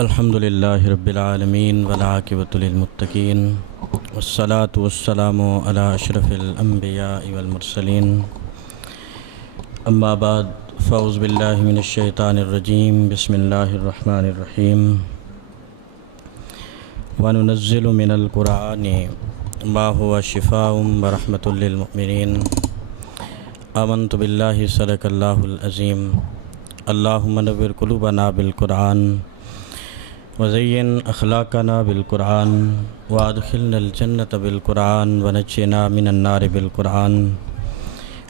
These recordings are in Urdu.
الحمد للہ رب العالمین والعاقبۃ للمتقین والصلاة والسلام علی اشرف الانبیاء والمرسلین اما بعد فاعوذ باللہ من الشیطان الرجیم بسم اللہ الرحمن الرحیم وننزل من القرآن ما هو شفاء ورحمۃ للمؤمنین آمنت باللہ صدق اللہ العظیم اللہم نور قلوبنا بالقرآن وزین اخلاقنا بالقرآن وادخلنا الجنة بالقرآن ونجنا من النار بالقرآن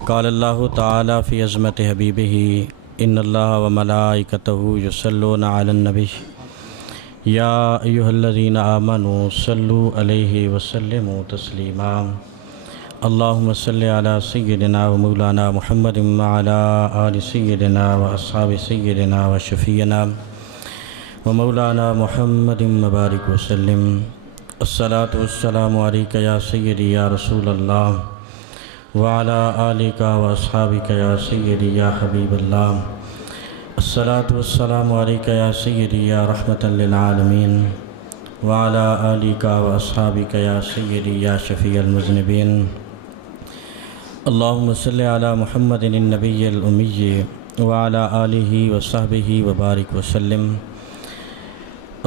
قال اللہ تعالی فی عظمت حبیبہ ان اللہ وملائکتہ یصلون علی النبی یا ایہا الذین آمنوا صلوا علیہ وسلموا تسلیما اللہم صلی علی سیدنا و مولانا محمد وعلی آل سیدنا و اصحاب سیدنا و شفیعنا ومولانا محمد مبارک وسلم الصلاة والسلام علیک یا سیدی یا رسول اللہ وعلی آلک و اصحابک یا سیدی یا حبیب اللہ الصلاة والسلام علیک یا سیدی یا رحمۃ للعالمین وعلی آلک و اصحابک یا سیدی یا شفیع المذنبین اللہم صلی علی محمد النبی الامی وعلی آلہ وصحبہ وبارک وسلم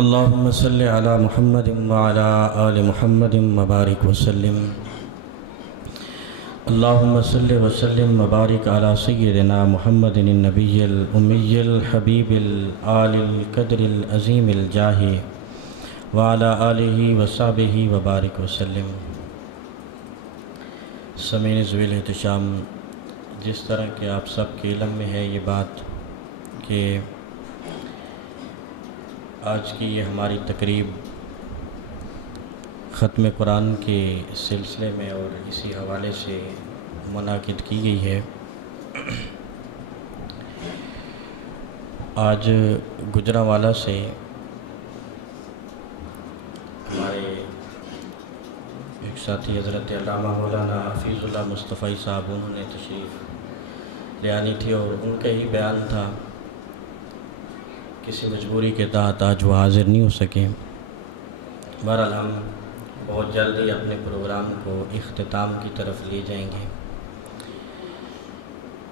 اللہم صلی علی محمد وعلی آل محمد وبارک وسلم اللہم صلی وسلم وبارک علی سیدنا محمد النبی الامی الحبیب الآل القدر العظیم الجاہ وعلی آلہ وصحبہ وبارک وسلم۔ سامعین ذویل احتشام، جس طرح کہ آپ سب کے علم میں ہے یہ بات کہ آج کی یہ ہماری تقریب ختم قرآن کے سلسلے میں اور اسی حوالے سے منعقد کی گئی ہے۔ آج گجرانوالہ سے ہمارے ایک ساتھی حضرت علامہ مولانا حفیظ اللہ مصطفی صاحب انہوں نے تشریف لے آنی تھی اور ان کا ہی بیان تھا، کسی مجبوری کے تحت آج وہ حاضر نہیں ہو سکے۔ بہرحال ہم بہت جلد ہی اپنے پروگرام کو اختتام کی طرف لے جائیں گے۔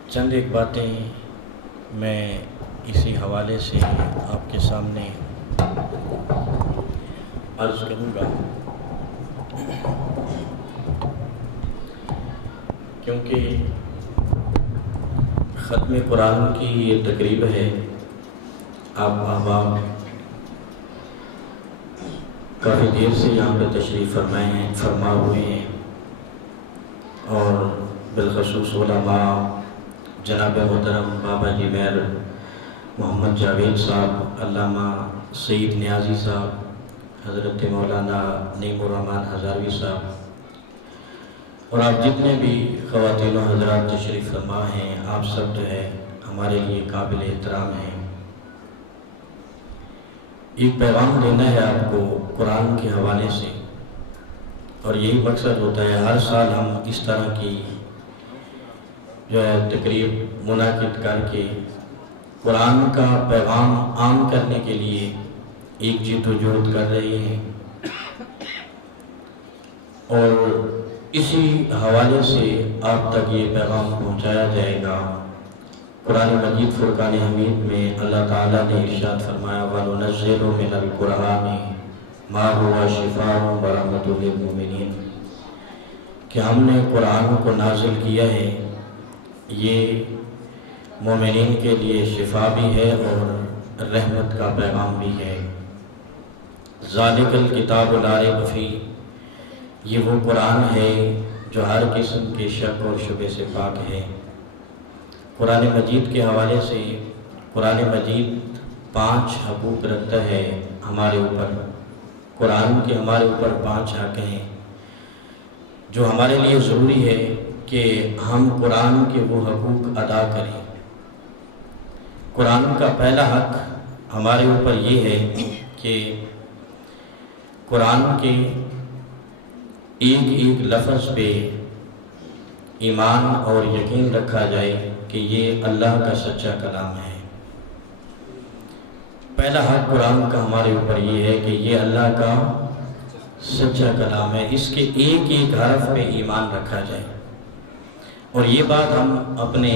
چند ایک باتیں میں اسی حوالے سے آپ کے سامنے عرض کروں گا، کیونکہ ختم قرآن کی یہ تقریب ہے۔ آپ احباب کافی دیر سے یہاں پہ تشریف فرما ہوئے ہیں اور بالخصوص علماء جناب محترم بابا جی میر محمد جاوید صاحب، علامہ سعید نیازی صاحب، حضرت مولانا نعیم الرحمن ہزاروی صاحب اور آپ جتنے بھی خواتین و حضرات تشریف فرما ہیں، آپ سب جو ہے ہمارے لیے قابل احترام ہیں۔ ایک پیغام دینا ہے آپ کو قرآن کے حوالے سے، اور یہی مقصد ہوتا ہے ہر سال ہم اس طرح کی جو ہے تقریب منعقد کر کے قرآن کا پیغام عام کرنے کے لیے ایک جد و جہد کر رہے ہیں، اور اسی حوالے سے آپ تک یہ پیغام پہنچایا جائے گا۔ قرآن مجید فرقان حمید میں اللہ تعالیٰ نے ارشاد فرمایا وَنُنَزِّلُ مِنَ الْقُرْآنِ مَا هُوَ شِفَاءٌ وَرَحْمَةٌ لِلْمُؤْمِنِينَ کہ ہم نے قرآن کو نازل کیا ہے، یہ مومنین کے لیے شفا بھی ہے اور رحمت کا پیغام بھی ہے۔ ذَلِكَ الْكِتَابُ لَا رَيْبَ فِيهِ یہ وہ قرآن ہے جو ہر قسم کے شک اور شبہ سے پاک ہے۔ قرآن مجید کے حوالے سے قرآن مجید 5 حقوق رکھتا ہے ہمارے اوپر۔ قرآن کے ہمارے اوپر 5 حق ہیں جو ہمارے لیے ضروری ہے کہ ہم قرآن کے وہ حقوق ادا کریں۔ قرآن کا پہلا حق ہمارے اوپر یہ ہے کہ قرآن کے ایک ایک لفظ پہ ایمان اور یقین رکھا جائے کہ یہ اللہ کا سچا کلام ہے۔ پہلا حق قرآن کا ہمارے اوپر یہ ہے کہ یہ اللہ کا سچا کلام ہے، اس کے ایک ایک حرف پہ ایمان رکھا جائے۔ اور یہ بات ہم اپنے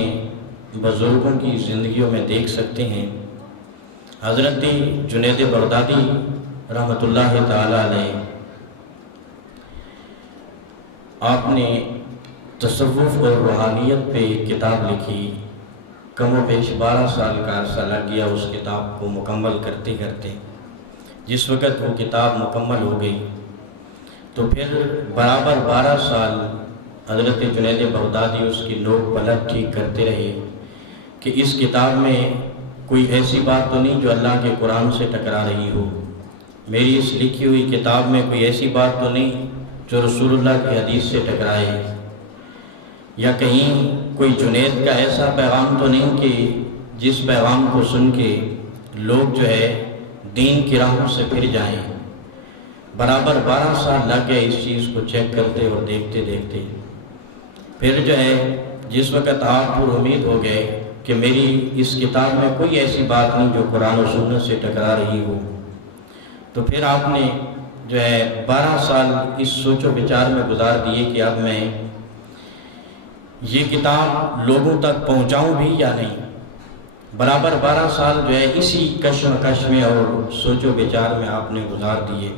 بزرگوں کی زندگیوں میں دیکھ سکتے ہیں۔ حضرت جنید بغدادی رحمۃ اللہ تعالی علیہ، آپ نے تصوف اور روحانیت پہ کتاب لکھی، کم و بیش 12 سال کا عرصہ لگ گیا اس کتاب کو مکمل کرتے کرتے۔ جس وقت وہ کتاب مکمل ہو گئی تو پھر برابر 12 سال حضرت جنید بغدادی اس کی نوک پلٹ ٹھیک کرتے رہے کہ اس کتاب میں کوئی ایسی بات تو نہیں جو اللہ کے قرآن سے ٹکرا رہی ہو، میری اس لکھی ہوئی کتاب میں کوئی ایسی بات تو نہیں جو رسول اللہ کی حدیث سے ٹکرائے، یا کہیں کوئی جنید کا ایسا پیغام تو نہیں کہ جس پیغام کو سن کے لوگ جو ہے دین کی راہوں سے پھر جائیں۔ برابر 12 سال لگ گئے اس چیز کو چیک کرتے اور دیکھتے دیکھتے۔ پھر جو ہے جس وقت آپ پر امید ہو گئے کہ میری اس کتاب میں کوئی ایسی بات نہیں جو قرآن و سنت سے ٹکرا رہی ہو، تو پھر آپ نے جو ہے 12 سال اس سوچ و بچار میں گزار دیے کہ اب میں یہ کتاب لوگوں تک پہنچاؤں بھی یا نہیں۔ برابر 12 سال جو ہے اسی کشمکش میں اور سوچ و بچار میں آپ نے گزار دیے۔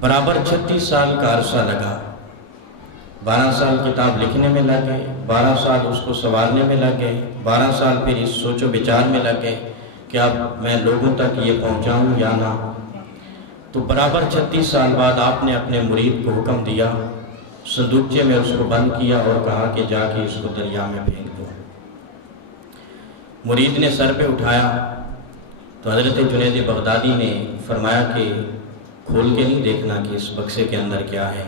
برابر 36 سال کا عرصہ لگا، 12 سال کتاب لکھنے میں لگ گئے، 12 سال اس کو سنوارنے میں لگ گئے، 12 سال پھر اس سوچ و بچار میں لگ گئے کہ اب میں لوگوں تک یہ پہنچاؤں یا نہ۔ تو برابر 36 سال بعد آپ نے اپنے مرید کو حکم دیا، صندوقچے میں اس کو بند کیا اور کہا کہ جا کے اس کو دریا میں پھینک دو۔ مرید نے سر پہ اٹھایا تو حضرت جنید بغدادی نے فرمایا کہ کھول کے نہیں دیکھنا کہ اس بکسے کے اندر کیا ہے۔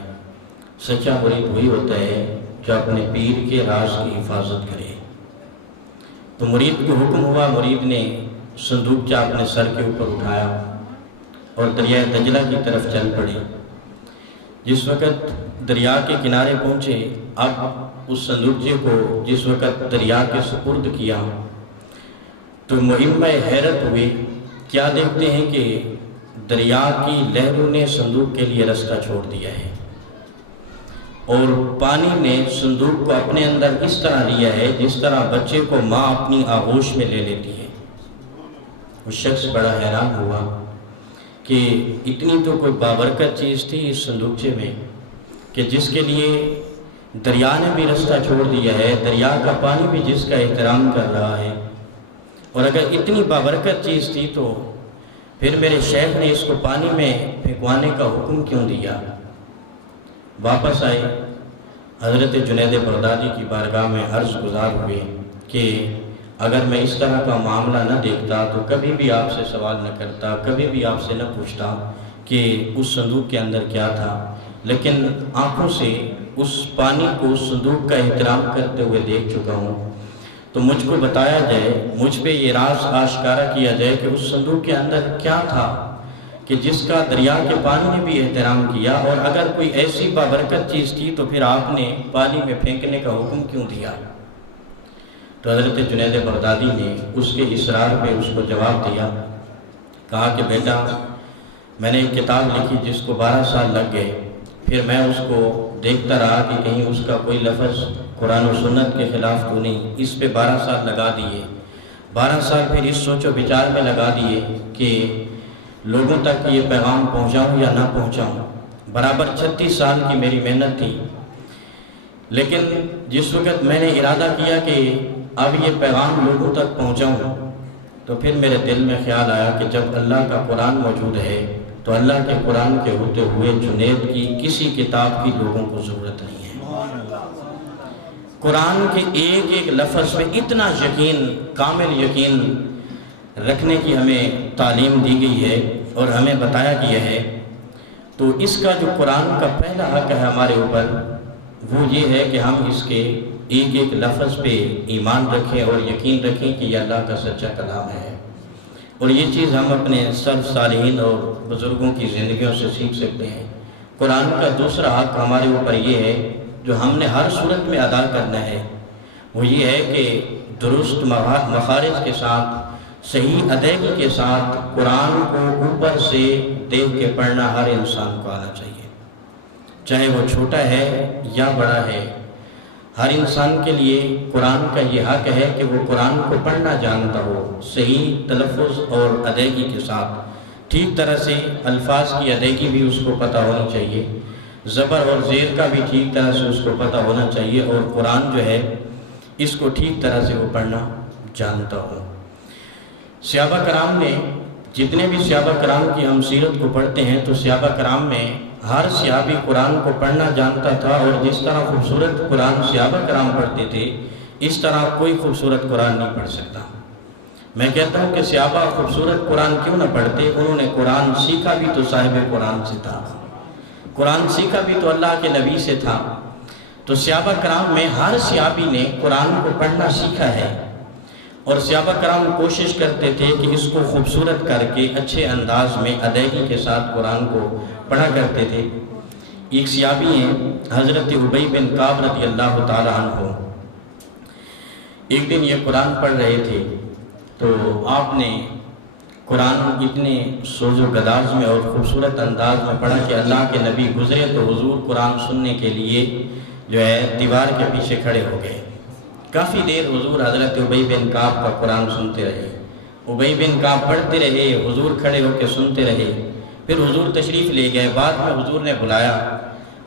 سچا مرید وہی ہوتا ہے جو اپنے پیر کے راز کی حفاظت کرے۔ تو مرید کو حکم ہوا، مرید نے صندوقچہ اپنے سر کے اوپر اٹھایا اور دریائے دجلہ کی طرف چل پڑے۔ جس وقت دریا کے کنارے پہنچے، اب اس صندوقچے کو جس وقت دریا کے سپرد کیا تو مہمہ حیرت ہوئی، کیا دیکھتے ہیں کہ دریا کی لہروں نے صندوق کے لیے رستہ چھوڑ دیا ہے اور پانی نے صندوق کو اپنے اندر اس طرح لیا ہے جس طرح بچے کو ماں اپنی آغوش میں لے لیتی ہے۔ وہ شخص بڑا حیران ہوا کہ اتنی تو کوئی بابرکت چیز تھی اس صندوقچے میں کہ جس کے لیے دریا نے بھی رستہ چھوڑ دیا ہے، دریا کا پانی بھی جس کا احترام کر رہا ہے، اور اگر اتنی بابرکت چیز تھی تو پھر میرے شیخ نے اس کو پانی میں پھینکوانے کا حکم کیوں دیا۔ واپس آئے، حضرت جنید بغدادی کی بارگاہ میں عرض گزار ہوئے کہ اگر میں اس طرح کا معاملہ نہ دیکھتا تو کبھی بھی آپ سے سوال نہ کرتا، کبھی بھی آپ سے نہ پوچھتا کہ اس صندوق کے اندر کیا تھا، لیکن آنکھوں سے اس پانی کو، اس صندوق کا احترام کرتے ہوئے دیکھ چکا ہوں، تو مجھ کو بتایا جائے، مجھ پہ یہ راز آشکارا کیا جائے کہ اس صندوق کے اندر کیا تھا کہ جس کا دریا کے پانی نے بھی احترام کیا، اور اگر کوئی ایسی بابرکت چیز تھی تو پھر آپ نے پانی میں پھینکنے کا حکم کیوں دیا۔ تو حضرت جنید بغدادی نے اس کے اصرار پہ اس کو جواب دیا، کہا کہ بیٹا میں نے ایک کتاب لکھی جس کو 12 سال لگ گئے، پھر میں اس کو دیکھتا رہا کہ کہیں اس کا کوئی لفظ قرآن و سنت کے خلاف تو نہیں، اس پہ 12 سال لگا دیے، 12 سال پھر اس سوچ و بچار میں لگا دیے کہ لوگوں تک یہ پیغام پہنچاؤں یا نہ پہنچاؤں۔ برابر 36 سال کی میری محنت تھی، لیکن جس وقت میں نے ارادہ کیا کہ اب یہ پیغام لوگوں تک پہنچاؤں تو پھر میرے دل میں خیال آیا کہ جب اللہ کا قرآن موجود ہے تو اللہ کے قرآن کے ہوتے ہوئے جنید کی کسی کتاب کی لوگوں کو ضرورت نہیں ہے۔ قرآن کے ایک ایک لفظ میں اتنا یقین، کامل یقین رکھنے کی ہمیں تعلیم دی گئی ہے اور ہمیں بتایا گیا ہے، تو اس کا جو قرآن کا پہلا حق ہے ہمارے اوپر وہ یہ ہے کہ ہم اس کے ایک ایک لفظ پہ ایمان رکھیں اور یقین رکھیں کہ یہ اللہ کا سچا کلام ہے۔ اور یہ چیز ہم اپنے سلف صالحین اور بزرگوں کی زندگیوں سے سیکھ سکتے ہیں۔ قرآن کا دوسرا حق ہمارے اوپر یہ ہے جو ہم نے ہر صورت میں ادا کرنا ہے، وہ یہ ہے کہ درست مخارج کے ساتھ صحیح ادائیگی کے ساتھ قرآن کو اوپر سے دیکھ کے پڑھنا ہر انسان کو آنا چاہیے، چاہے وہ چھوٹا ہے یا بڑا ہے۔ ہر انسان کے لیے قرآن کا یہ حق ہے کہ وہ قرآن کو پڑھنا جانتا ہو، صحیح تلفظ اور ادائیگی کے ساتھ، ٹھیک طرح سے الفاظ کی ادائیگی بھی اس کو پتہ ہونی چاہیے، زبر اور زیر کا بھی ٹھیک طرح سے اس کو پتہ ہونا چاہیے، اور قرآن جو ہے اس کو ٹھیک طرح سے وہ پڑھنا جانتا ہو۔ صحابہ کرام نے، جتنے بھی صحابہ کرام کی ہم سیرت کو پڑھتے ہیں تو صحابہ کرام میں ہر صحابی قرآن کو پڑھنا جانتا تھا، اور جس طرح خوبصورت قرآن صحابہ کرام پڑھتے تھے اس طرح کوئی خوبصورت قرآن نہیں پڑھ سکتا۔ میں کہتا ہوں کہ صحابہ خوبصورت قرآن کیوں نہ پڑھتے، انہوں نے قرآن سیکھا بھی تو صاحب قرآن سے تھا، قرآن سیکھا بھی تو اللہ کے نبی سے تھا۔ تو صحابہ کرام میں ہر صحابی نے قرآن کو پڑھنا سیکھا ہے، اور صحابہ کرام کوشش کرتے تھے کہ اس کو خوبصورت کر کے اچھے انداز میں ادائیگی کے ساتھ قرآن کو پڑھا کرتے تھے۔ ایک صحابی ہیں حضرت ابی بن کعب رضی اللہ تعالیٰ عنہ، ایک دن یہ قرآن پڑھ رہے تھے تو آپ نے قرآن اتنے سوز و گداز میں اور خوبصورت انداز میں پڑھا کہ اللہ کے نبی گزرے تو حضور قرآن سننے کے لیے جو ہے دیوار کے پیچھے کھڑے ہو گئے۔ کافی دیر حضور حضرت ابی بن کعب کا قرآن سنتے رہے، ابی بن کعب پڑھتے رہے، حضور کھڑے ہو کے سنتے رہے۔ پھر حضور تشریف لے گئے، بعد میں حضور نے بلایا،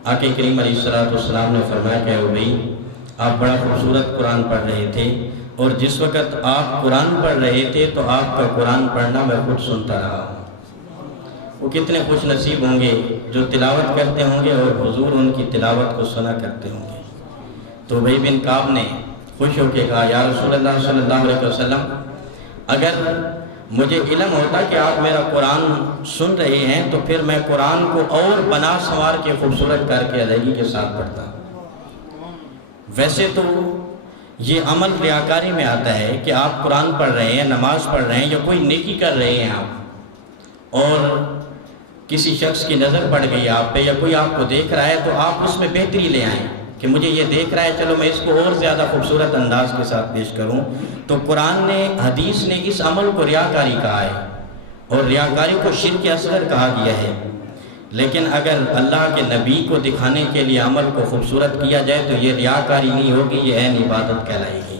آقا کریم علیہ السلام نے فرمایا کہ ابی آپ بڑا خوبصورت قرآن پڑھ رہے تھے، اور جس وقت آپ قرآن پڑھ رہے تھے تو آپ کا قرآن پڑھنا میں خود سنتا رہا ہوں۔ وہ کتنے خوش نصیب ہوں گے جو تلاوت کرتے ہوں گے اور حضور ان کی تلاوت کو سنا کرتے ہوں گے۔ تو ابی بن کعب نے خوش ہو کے کہا، یا رسول اللہ صلی اللہ علیہ وسلم، اگر مجھے علم ہوتا کہ آپ میرا قرآن سن رہے ہیں تو پھر میں قرآن کو اور بنا سنوار کے خوبصورت کر کے ادائیگی کے ساتھ پڑھتا۔ ویسے تو یہ عمل ریاکاری میں آتا ہے کہ آپ قرآن پڑھ رہے ہیں، نماز پڑھ رہے ہیں یا کوئی نیکی کر رہے ہیں آپ، اور کسی شخص کی نظر پڑ گئی آپ پہ یا کوئی آپ کو دیکھ رہا ہے تو آپ اس میں بہتری لے آئیں کہ مجھے یہ دیکھ رہا ہے، چلو میں اس کو اور زیادہ خوبصورت انداز کے ساتھ پیش کروں۔ تو قرآن نے، حدیث نے اس عمل کو ریاکاری کہا ہے، اور ریاکاری کو شرک اصغر کہا گیا ہے۔ لیکن اگر اللہ کے نبی کو دکھانے کے لیے عمل کو خوبصورت کیا جائے تو یہ ریاکاری نہیں ہوگی، یہ عین عبادت کہلائے گی۔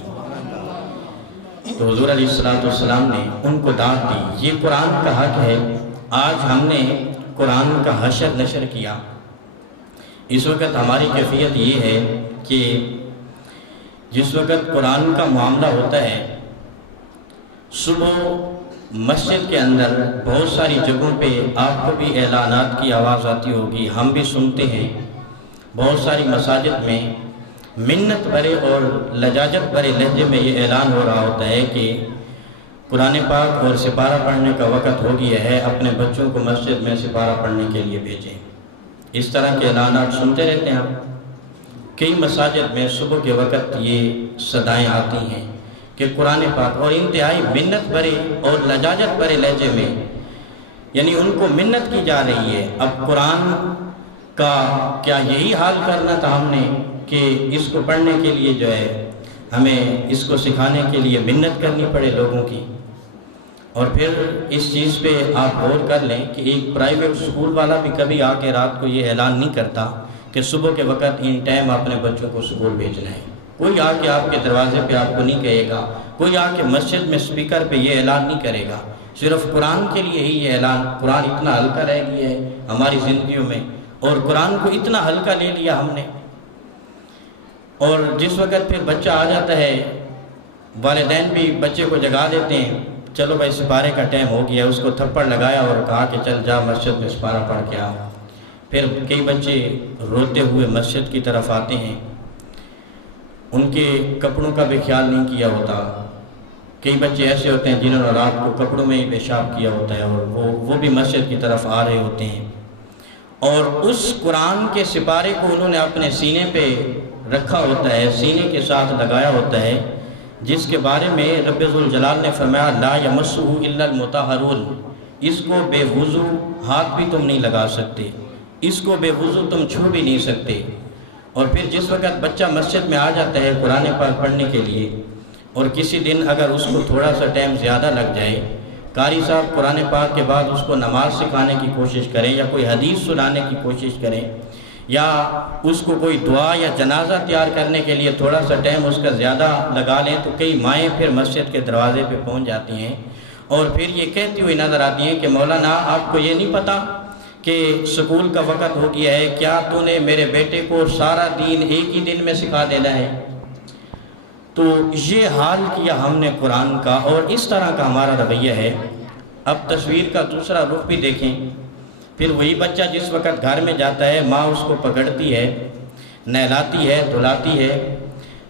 تو حضور علیہ السلام نے ان کو دعوت دی، یہ قرآن کا حق ہے۔ آج ہم نے قرآن کا حشر نشر کیا، اس وقت ہماری کیفیت یہ ہے کہ جس وقت قرآن کا معاملہ ہوتا ہے، صبح مسجد کے اندر بہت ساری جگہوں پہ آپ کو بھی اعلانات کی آواز آتی ہوگی، ہم بھی سنتے ہیں، بہت ساری مساجد میں منت بھرے اور لجاجت بھرے لہجے میں یہ اعلان ہو رہا ہوتا ہے کہ قرآن پاک اور سپارہ پڑھنے کا وقت ہو گیا ہے، اپنے بچوں کو مسجد میں سپارہ پڑھنے کے لیے بھیجیں۔ اس طرح کے اعلانات سنتے رہتے ہیں آپ۔ کئی مساجد میں صبح کے وقت یہ صدائیں آتی ہیں کہ قرآن پاک، اور انتہائی منت بھرے اور لجاجت بھرے لہجے میں، یعنی ان کو منت کی جا رہی ہے۔ اب قرآن کا کیا یہی حال کرنا تھا ہم نے کہ اس کو پڑھنے کے لیے جو ہے ہمیں اس کو سکھانے کے لیے منت کرنی پڑے لوگوں کی؟ اور پھر اس چیز پہ آپ غور کر لیں کہ ایک پرائیویٹ سکول والا بھی کبھی آ کے رات کو یہ اعلان نہیں کرتا کہ صبح کے وقت ان ٹائم اپنے بچوں کو سکول بھیجنا ہے۔ کوئی آ کے آپ کے دروازے پہ آپ کو نہیں کہے گا، کوئی آ کے مسجد میں سپیکر پہ یہ اعلان نہیں کرے گا۔ صرف قرآن کے لیے ہی یہ اعلان۔ قرآن اتنا ہلکا رہ گیا ہے ہماری زندگیوں میں، اور قرآن کو اتنا ہلکا لے لیا ہم نے۔ اور جس وقت پھر بچہ آ جاتا ہے، والدین بھی بچے کو جگا دیتے ہیں، چلو بھائی سپارے کا ٹائم ہو گیا، اس کو تھپڑ لگایا اور کہا کہ چل جا مسجد میں سپارہ پڑھ کے آ۔ پھر کئی بچے روتے ہوئے مسجد کی طرف آتے ہیں، ان کے کپڑوں کا بھی خیال نہیں کیا ہوتا۔ کئی بچے ایسے ہوتے ہیں جنہوں نے رات کو کپڑوں میں ہی پیشاب کیا ہوتا ہے، اور وہ بھی مسجد کی طرف آ رہے ہوتے ہیں، اور اس قرآن کے سپارے کو انہوں نے اپنے سینے پہ رکھا ہوتا ہے، سینے کے ساتھ لگایا ہوتا ہے، جس کے بارے میں رب ذوالجلال نے فرمایا لا یمسہ الا المطہرون، اس کو بے وضو ہاتھ بھی تم نہیں لگا سکتے، اس کو بے وضو تم چھو بھی نہیں سکتے۔ اور پھر جس وقت بچہ مسجد میں آ جاتا ہے قرآن پاک پڑھنے کے لیے، اور کسی دن اگر اس کو تھوڑا سا ٹائم زیادہ لگ جائے، قاری صاحب قرآن پاک کے بعد اس کو نماز سکھانے کی کوشش کریں یا کوئی حدیث سنانے کی کوشش کریں، یا اس کو کوئی دعا یا جنازہ تیار کرنے کے لیے تھوڑا سا ٹائم اس کا زیادہ لگا لیں، تو کئی مائیں پھر مسجد کے دروازے پہ پہنچ جاتی ہیں اور پھر یہ کہتی ہوئی نظر آتی ہیں کہ مولانا آپ کو یہ نہیں پتہ کہ سکول کا وقت ہو گیا ہے، کیا تو نے میرے بیٹے کو سارا دین ایک ہی دن میں سکھا دینا ہے؟ تو یہ حال کیا ہم نے قرآن کا، اور اس طرح کا ہمارا رویہ ہے۔ اب تصویر کا دوسرا رخ بھی دیکھیں، پھر وہی بچہ جس وقت گھر میں جاتا ہے ماں اس کو پکڑتی ہے، نہلاتی ہے، دھلاتی ہے،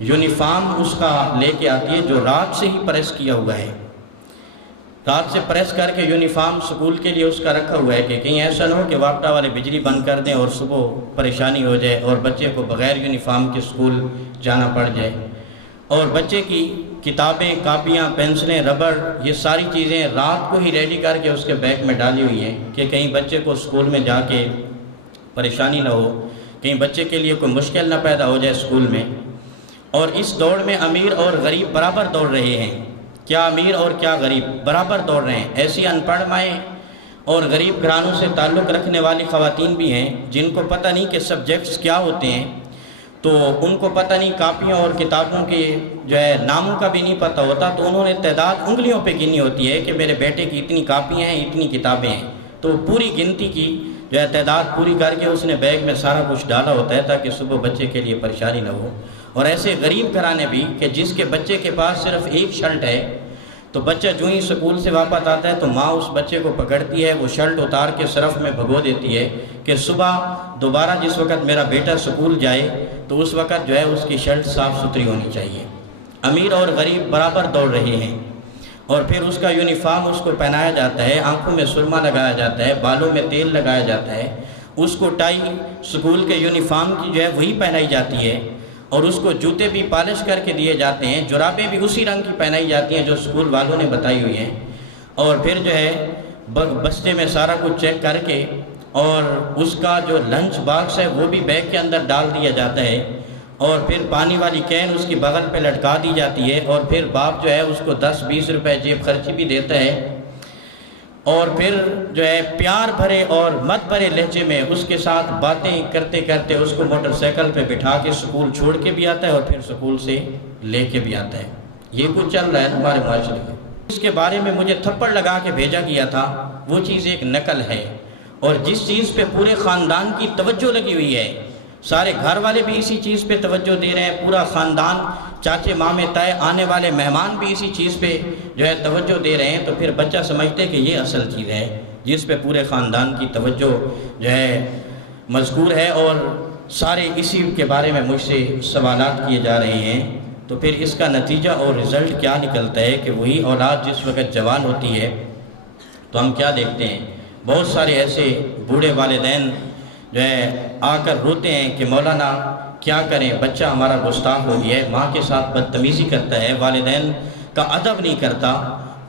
یونیفارم اس کا لے کے آتی ہے جو رات سے ہی پریس کیا ہوا ہے، رات سے پریس کر کے یونیفارم سکول کے لیے اس کا رکھا ہوا ہے کہ کہیں ایسا نہ ہو کہ واپٹا والے بجلی بند کر دیں اور صبح پریشانی ہو جائے اور بچے کو بغیر یونیفارم کے سکول جانا پڑ جائے۔ اور بچے کی کتابیں، کاپیاں، پینسلیں، ربڑ، یہ ساری چیزیں رات کو ہی ریڈی کر کے اس کے بیگ میں ڈالی ہوئی ہیں کہ کہیں بچے کو سکول میں جا کے پریشانی نہ ہو، کہیں بچے کے لیے کوئی مشکل نہ پیدا ہو جائے سکول میں۔ اور اس دوڑ میں امیر اور غریب برابر دوڑ رہے ہیں، کیا امیر اور کیا غریب برابر دوڑ رہے ہیں۔ ایسی ان پڑھ مائیں اور غریب گھرانوں سے تعلق رکھنے والی خواتین بھی ہیں جن کو پتہ نہیں کہ سبجیکٹس کیا ہوتے ہیں، تو ان کو پتہ نہیں کاپیوں اور کتابوں کے جو ہے ناموں کا بھی نہیں پتہ ہوتا، تو انہوں نے تعداد انگلیوں پہ گنی ہوتی ہے کہ میرے بیٹے کی اتنی کاپیاں ہیں، اتنی کتابیں ہیں، تو پوری گنتی کی جو ہے تعداد پوری کر کے اس نے بیگ میں سارا کچھ ڈالا ہوتا ہے تاکہ صبح بچے کے لیے پریشانی نہ ہو۔ اور ایسے غریب گھرانے بھی کہ جس کے بچے کے پاس صرف ایک شرٹ ہے، تو بچہ جو ہی سکول سے واپس آتا ہے تو ماں اس بچے کو پکڑتی ہے، وہ شرٹ اتار کے صرف میں بھگو دیتی ہے کہ صبح دوبارہ جس وقت میرا بیٹا سکول جائے تو اس وقت جو ہے اس کی شرٹ صاف ستھری ہونی چاہیے۔ امیر اور غریب برابر دوڑ رہے ہیں، اور پھر اس کا یونیفارم اس کو پہنایا جاتا ہے، آنکھوں میں سرما لگایا جاتا ہے، بالوں میں تیل لگایا جاتا ہے، اس کو ٹائی سکول کے یونیفارم کی جو ہے وہی پہنائی جاتی ہے، اور اس کو جوتے بھی پالش کر کے دیے جاتے ہیں، جرابیں بھی اسی رنگ کی پہنائی جاتی ہیں جو سکول والوں نے بتائی ہوئی ہیں، اور پھر جو ہے بستے میں سارا کچھ چیک کر کے اور اس کا جو لنچ باکس ہے وہ بھی بیگ کے اندر ڈال دیا جاتا ہے، اور پھر پانی والی کین اس کی بغل پہ لٹکا دی جاتی ہے، اور پھر باپ جو ہے اس کو 10-20 روپے جیب خرچی بھی دیتا ہے، اور پھر جو ہے پیار بھرے اور مت بھرے لہجے میں اس کے ساتھ باتیں کرتے کرتے اس کو موٹر سائیکل پہ بٹھا کے سکول چھوڑ کے بھی آتا ہے اور پھر سکول سے لے کے بھی آتا ہے۔ یہ کچھ چل رہا ہے ہمارے معاشرے میں۔ اس کے بارے میں مجھے تھپڑ لگا کے بھیجا گیا تھا، وہ چیز ایک نقل ہے، اور جس چیز پہ پورے خاندان کی توجہ لگی ہوئی ہے، سارے گھر والے بھی اسی چیز پہ توجہ دے رہے ہیں، پورا خاندان، چاچے مامے تائے، آنے والے مہمان بھی اسی چیز پہ جو ہے توجہ دے رہے ہیں، تو پھر بچہ سمجھتے کہ یہ اصل چیز ہے جس پہ پورے خاندان کی توجہ جو ہے مذکور ہے، اور سارے اسی کے بارے میں مجھ سے سوالات کیے جا رہے ہیں۔ تو پھر اس کا نتیجہ اور رزلٹ کیا نکلتا ہے کہ وہی اولاد جس وقت جوان ہوتی ہے تو ہم کیا دیکھتے ہیں، بہت سارے ایسے بوڑھے والدین جو ہے آ کر روتے ہیں کہ مولانا کیا کریں، بچہ ہمارا گستاخ ہو گیا ہے، ماں کے ساتھ بدتمیزی کرتا ہے، والدین کا ادب نہیں کرتا،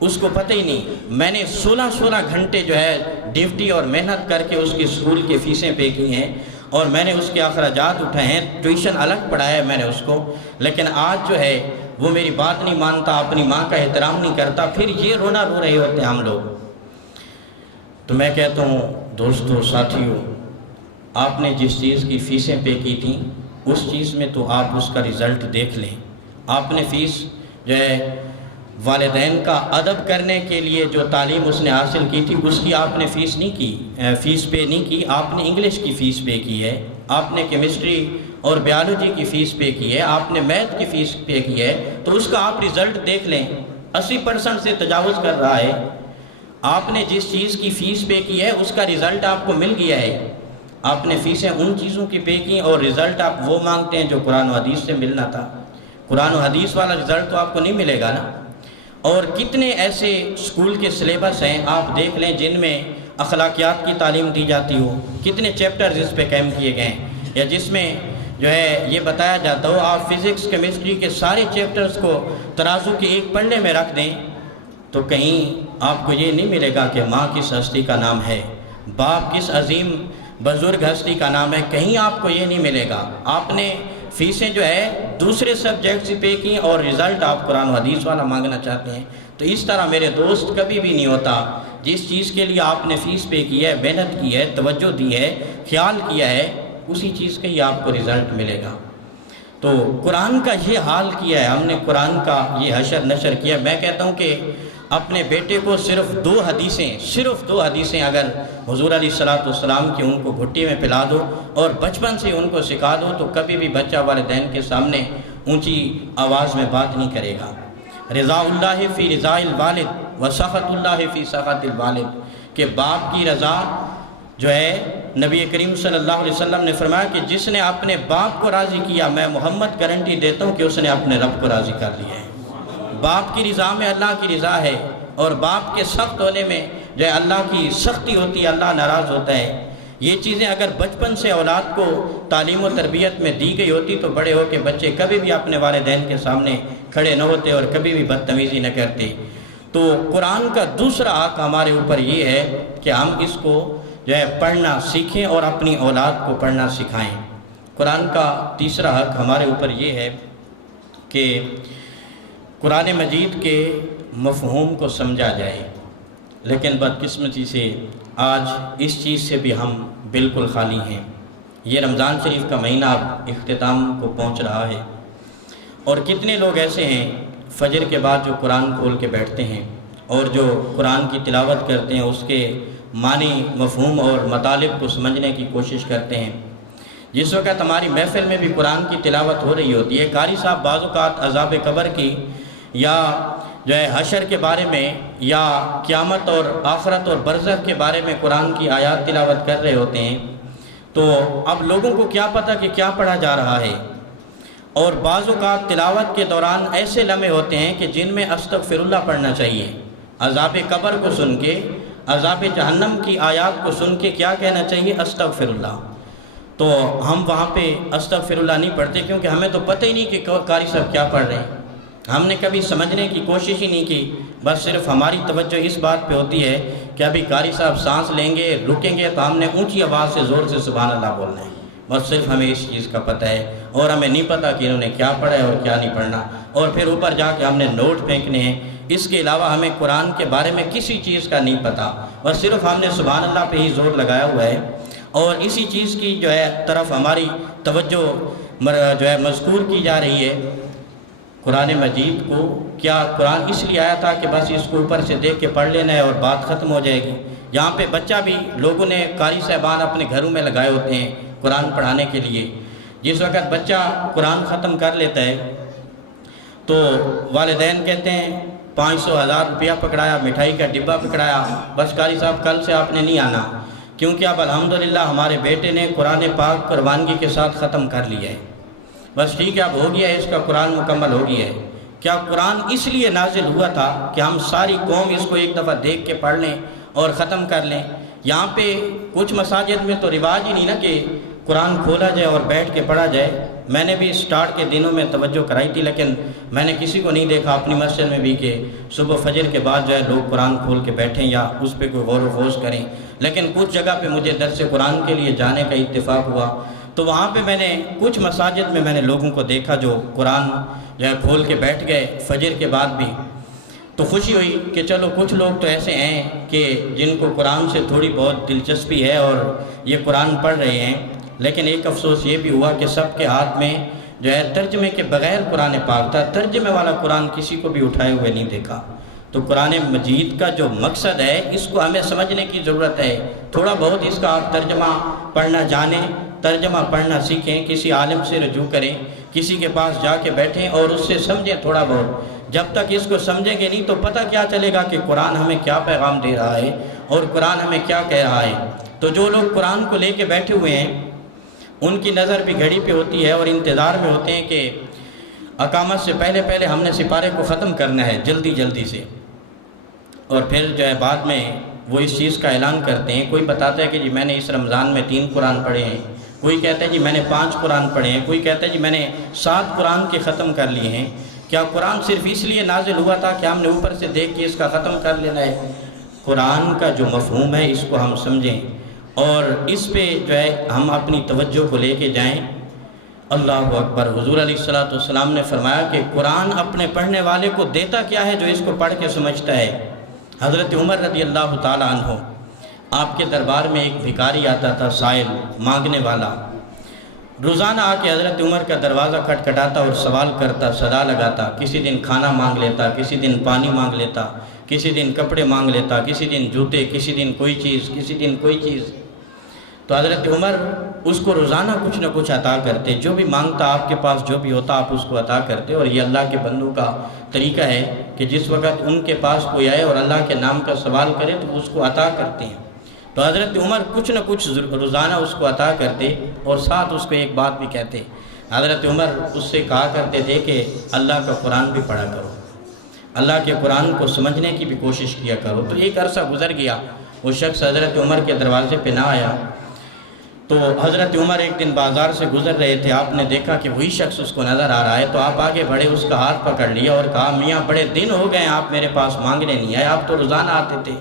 اس کو پتہ ہی نہیں، میں نے 16 گھنٹے جو ہے ڈیوٹی اور محنت کر کے اس کی اسکول کی فیسیں پے کی ہیں، اور میں نے اس کے اخراجات اٹھائے ہیں، ٹیوشن الگ پڑھایا ہے میں نے اس کو، لیکن آج جو ہے وہ میری بات نہیں مانتا، اپنی ماں کا احترام نہیں کرتا، پھر یہ رونا رو رہے ہوتے ہیں ہم لوگ۔ تو میں کہتا ہوں دوستو، ساتھیوں، آپ نے جس چیز کی فیسیں پے کی تھیں اس چیز میں تو آپ اس کا رزلٹ دیکھ لیں۔ آپ نے فیس جو ہے والدین کا ادب کرنے کے لیے جو تعلیم اس نے حاصل کی تھی اس کی آپ نے فیس نہیں کی، فیس پے نہیں کی، آپ نے انگلش کی فیس پے کی ہے، آپ نے کیمسٹری اور بیالوجی کی فیس پے کی ہے، آپ نے میتھ کی فیس پے کی ہے، تو اس کا آپ رزلٹ دیکھ لیں، 80% سے تجاوز کر رہا ہے۔ آپ نے جس چیز کی فیس پے کی ہے اس کا رزلٹ آپ کو مل گیا ہے، آپ نے فیسیں ان چیزوں کی پے کی اور رزلٹ آپ وہ مانگتے ہیں جو قرآن و حدیث سے ملنا تھا۔ قرآن و حدیث والا رزلٹ تو آپ کو نہیں ملے گا نا۔ اور کتنے ایسے اسکول کے سلیبس ہیں آپ دیکھ لیں جن میں اخلاقیات کی تعلیم دی جاتی ہو، کتنے چیپٹرز اس پہ قائم کیے گئے ہیں، یا جس میں جو ہے یہ بتایا جاتا ہو آپ فزکس کیمسٹری کے سارے چیپٹرز کو ترازو کے ایک پلڑے میں رکھ دیں تو کہیں آپ کو یہ نہیں ملے گا کہ ماں کس ہستی کا نام ہے، باپ کس عظیم بزرگ ہستی کا نام ہے، کہیں آپ کو یہ نہیں ملے گا۔ آپ نے فیسیں جو ہے دوسرے سبجیکٹس پہ کی اور رزلٹ آپ قرآن و حدیث والا مانگنا چاہتے ہیں، تو اس طرح میرے دوست کبھی بھی نہیں ہوتا۔ جس چیز کے لیے آپ نے فیس پے کی ہے، محنت کی ہے، توجہ دی ہے، خیال کیا ہے، اسی چیز کا ہی آپ کو رزلٹ ملے گا۔ تو قرآن کا یہ حال کیا ہے، ہم نے قرآن کا یہ حشر نشر کیا۔ میں کہتا ہوں کہ اپنے بیٹے کو صرف دو حدیثیں اگر حضور علیہ السلام کی ان کو گھٹی میں پلا دو اور بچپن سے ان کو سکھا دو تو کبھی بھی بچہ والدین کے سامنے اونچی آواز میں بات نہیں کرے گا۔ رضا اللہ فی رضا الوالد و سخط اللہ فی سخط الوالد، کہ باپ کی رضا جو ہے نبی کریم صلی اللہ علیہ وسلم نے فرمایا کہ جس نے اپنے باپ کو راضی کیا، میں محمد گارنٹی دیتا ہوں کہ اس نے اپنے رب کو راضی کر لیا ہے۔ باپ کی رضا میں اللہ کی رضا ہے، اور باپ کے سخت ہونے میں جو ہے اللہ کی سختی ہوتی ہے، اللہ ناراض ہوتا ہے۔ یہ چیزیں اگر بچپن سے اولاد کو تعلیم و تربیت میں دی گئی ہوتی تو بڑے ہو کے بچے کبھی بھی اپنے والدین کے سامنے کھڑے نہ ہوتے اور کبھی بھی بدتمیزی نہ کرتے۔ تو قرآن کا دوسرا حق ہمارے اوپر یہ ہے کہ ہم اس کو جو ہے پڑھنا سیکھیں اور اپنی اولاد کو پڑھنا سکھائیں۔ قرآن کا تیسرا حق ہمارے اوپر یہ ہے کہ قرآن مجید کے مفہوم کو سمجھا جائے، لیکن بدقسمتی سے آج اس چیز سے بھی ہم بالکل خالی ہیں۔ یہ رمضان شریف کا مہینہ اب اختتام کو پہنچ رہا ہے، اور کتنے لوگ ایسے ہیں فجر کے بعد جو قرآن کھول کے بیٹھتے ہیں اور جو قرآن کی تلاوت کرتے ہیں، اس کے معنی، مفہوم اور مطالب کو سمجھنے کی کوشش کرتے ہیں۔ جس وقت ہماری محفل میں بھی قرآن کی تلاوت ہو رہی ہوتی ہے، قاری صاحب بعض اوقات عذاب قبر کی یا جو ہے حشر کے بارے میں یا قیامت اور آخرت اور برزخ کے بارے میں قرآن کی آیات تلاوت کر رہے ہوتے ہیں، تو اب لوگوں کو کیا پتہ کہ کیا پڑھا جا رہا ہے۔ اور بعض اوقات تلاوت کے دوران ایسے لمحے ہوتے ہیں کہ جن میں استغفر اللہ پڑھنا چاہیے۔ عذاب قبر کو سن کے، عذاب جہنم کی آیات کو سن کے کیا کہنا چاہیے؟ استغفر اللہ۔ تو ہم وہاں پہ استغفر اللہ نہیں پڑھتے، کیونکہ ہمیں تو پتہ ہی نہیں کہ قاری صاحب کیا پڑھ رہے ہیں۔ ہم نے کبھی سمجھنے کی کوشش ہی نہیں کی، بس صرف ہماری توجہ اس بات پہ ہوتی ہے کہ ابھی قاری صاحب سانس لیں گے، رکیں گے تو ہم نے اونچی آواز سے زور سے سبحان اللہ بولنا ہے۔ بس صرف ہمیں اس چیز کا پتہ ہے، اور ہمیں نہیں پتہ کہ انہوں نے کیا پڑھا ہے اور کیا نہیں پڑھنا، اور پھر اوپر جا کے ہم نے نوٹ پھینکنے ہیں۔ اس کے علاوہ ہمیں قرآن کے بارے میں کسی چیز کا نہیں پتہ، بس صرف ہم نے سبحان اللہ پہ ہی زور لگایا ہوا ہے، اور اسی چیز کی جو ہے طرف ہماری توجہ جو ہے مذکور کی جا رہی ہے۔ قرآن مجید کو کیا قرآن اس لیے آیا تھا کہ بس اس کو اوپر سے دیکھ کے پڑھ لینا ہے اور بات ختم ہو جائے گی؟ یہاں پہ بچہ بھی لوگوں نے قاری صاحبان اپنے گھروں میں لگائے ہوتے ہیں قرآن پڑھانے کے لیے۔ جس وقت بچہ قرآن ختم کر لیتا ہے تو والدین کہتے ہیں 500,000 روپیہ پکڑایا، مٹھائی کا ڈبہ پکڑایا، بس قاری صاحب کل سے آپ نے نہیں آنا، کیونکہ اب الحمدللہ ہمارے بیٹے نے قرآن پاک قربانگی کے ساتھ ختم کر لیا ہے، بس ٹھیک ہے اب ہو گیا ہے، اس کا قرآن مکمل ہو گیا ہے۔ کیا قرآن اس لیے نازل ہوا تھا کہ ہم ساری قوم اس کو ایک دفعہ دیکھ کے پڑھ لیں اور ختم کر لیں؟ یہاں پہ کچھ مساجد میں تو رواج ہی نہیں نا کہ قرآن کھولا جائے اور بیٹھ کے پڑھا جائے۔ میں نے بھی سٹارٹ کے دنوں میں توجہ کرائی تھی، لیکن میں نے کسی کو نہیں دیکھا اپنی مسجد میں بھی کہ صبح فجر کے بعد جو ہے لوگ قرآن کھول کے بیٹھیں یا اس پہ کوئی غور و خوض کریں۔ لیکن کچھ جگہ پہ مجھے درس قرآن کے لیے جانے کا اتفاق ہوا، تو وہاں پہ میں نے کچھ مساجد میں میں نے لوگوں کو دیکھا جو قرآن جو ہے کھول کے بیٹھ گئے فجر کے بعد بھی۔ تو خوشی ہوئی کہ چلو کچھ لوگ تو ایسے ہیں کہ جن کو قرآن سے تھوڑی بہت دلچسپی ہے اور یہ قرآن پڑھ رہے ہیں، لیکن ایک افسوس یہ بھی ہوا کہ سب کے ہاتھ میں جو ہے ترجمے کے بغیر قرآن پاک تھا، ترجمے والا قرآن کسی کو بھی اٹھائے ہوئے نہیں دیکھا۔ تو قرآن مجید کا جو مقصد ہے اس کو ہمیں سمجھنے کی ضرورت ہے۔ تھوڑا بہت اس کا آپ ترجمہ پڑھنا جانیں، ترجمہ پڑھنا سیکھیں، کسی عالم سے رجوع کریں، کسی کے پاس جا کے بیٹھیں اور اس سے سمجھیں تھوڑا بہت۔ جب تک اس کو سمجھیں گے نہیں تو پتہ کیا چلے گا کہ قرآن ہمیں کیا پیغام دے رہا ہے اور قرآن ہمیں کیا کہہ رہا ہے۔ تو جو لوگ قرآن کو لے کے بیٹھے ہوئے ہیں ان کی نظر بھی گھڑی پہ ہوتی ہے اور انتظار میں ہوتے ہیں کہ اقامت سے پہلے پہلے ہم نے سپارے کو ختم کرنا ہے جلدی جلدی سے، اور پھر جو ہے بعد میں وہ اس چیز کا اعلان کرتے ہیں۔ کوئی بتاتا ہے کہ جی میں نے اس رمضان میں 3 قرآن پڑھے ہیں، کوئی کہتا ہے جی میں نے 5 قرآن پڑھے ہیں، کوئی کہتا ہے جی میں نے 7 قرآن کے ختم کر لیے ہیں۔ کیا قرآن صرف اس لیے نازل ہوا تھا کہ ہم نے اوپر سے دیکھ کے اس کا ختم کر لینا ہے؟ قرآن کا جو مفہوم ہے اس کو ہم سمجھیں اور اس پہ جو ہے ہم اپنی توجہ کو لے کے جائیں۔ اللہ اکبر۔ حضور علیہ السلام نے فرمایا کہ قرآن اپنے پڑھنے والے کو دیتا کیا ہے جو اس کو پڑھ کے سمجھتا ہے۔ حضرت عمر رضی اللہ تعالیٰ عنہ، آپ کے دربار میں ایک بھکاری آتا تھا، سائل، مانگنے والا۔ روزانہ آ کے حضرت عمر کا دروازہ کھٹکھٹاتا اور سوال کرتا، صدا لگاتا۔ کسی دن کھانا مانگ لیتا، کسی دن پانی مانگ لیتا، کسی دن کپڑے مانگ لیتا، کسی دن جوتے، کسی دن کوئی چیز، کسی دن کوئی چیز۔ تو حضرت عمر اس کو روزانہ کچھ نہ کچھ عطا کرتے، جو بھی مانگتا آپ کے پاس جو بھی ہوتا آپ اس کو عطا کرتے۔ اور یہ اللہ کے بندوں کا طریقہ ہے کہ جس وقت ان کے پاس کوئی آئے اور اللہ کے نام کا سوال کرے تو اس کو عطا کرتے ہیں۔ تو حضرت عمر کچھ نہ کچھ روزانہ اس کو عطا کرتے اور ساتھ اس کو ایک بات بھی کہتے۔ حضرت عمر اس سے کہا کرتے تھے کہ اللہ کا قرآن بھی پڑھا کرو، اللہ کے قرآن کو سمجھنے کی بھی کوشش کیا کرو۔ تو ایک عرصہ گزر گیا، وہ شخص حضرت عمر کے دروازے پہ نہ آیا۔ تو حضرت عمر ایک دن بازار سے گزر رہے تھے، آپ نے دیکھا کہ وہی شخص اس کو نظر آ رہا ہے، تو آپ آگے بڑھے، اس کا ہاتھ پکڑ لیا اور کہا، میاں بڑے دن ہو گئے آپ میرے پاس مانگنے نہیں آئے، آپ تو روزانہ آتے تھے۔